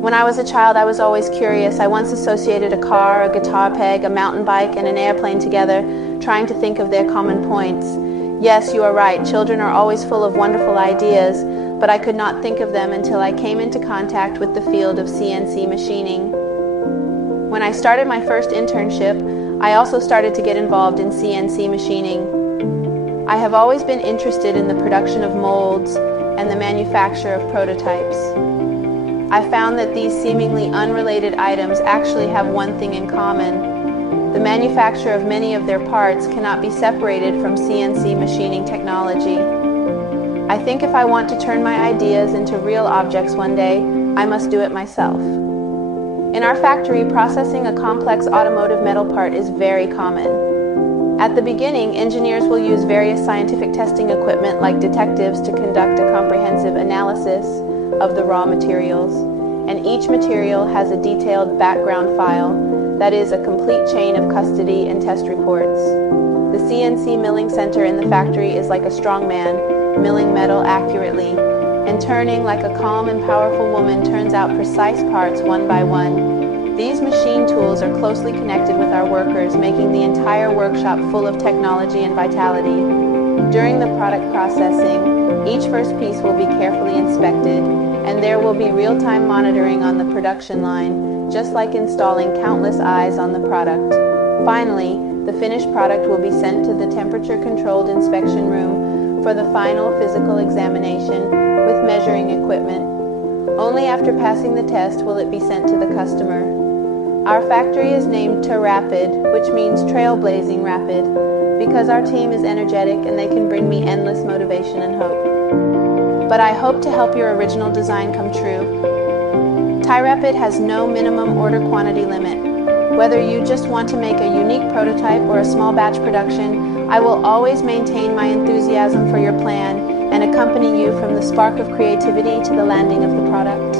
When I was a child, I was always curious. I once associated a car, a guitar peg, a mountain bike, and an airplane together, trying to think of their common points. Yes, you are right. Children are always full of wonderful ideas, but I could not think of them until I came into contact with the field of CNC machining. When I started my first internship, I also started to get involved in CNC machining. I have always been interested in the production of molds and the manufacture of prototypes. I found that these seemingly unrelated items actually have one thing in common. The manufacture of many of their parts cannot be separated from CNC machining technology. I think if I want to turn my ideas into real objects one day, I must do it myself. In our factory, processing a complex automotive metal part is very common. At the beginning, engineers will use various scientific testing equipment like detectives to conduct a comprehensive analysis of the raw materials, and each material has a detailed background file, that is, a complete chain of custody and test reports. The CNC milling center in the factory is like a strong man, milling metal accurately, and turning like a calm and powerful woman turns out precise parts one by one. These machine tools are closely connected with our workers, making the entire workshop full of technology and vitality. During the product processing, each first piece will be carefully inspected, and there will be real-time monitoring on the production line, just like installing countless eyes on the product. Finally, the finished product will be sent to the temperature-controlled inspection room for the final physical examination with measuring equipment. Only after passing the test will it be sent to the customer. Our factory is named TiRapid, which means trailblazing rapid, because our team is energetic and they can bring me endless motivation and hope. But I hope to help your original design come true. TiRapid has no minimum order quantity limit. Whether you just want to make a unique prototype or a small batch production, I will always maintain my enthusiasm for your plan and accompany you from the spark of creativity to the landing of the product.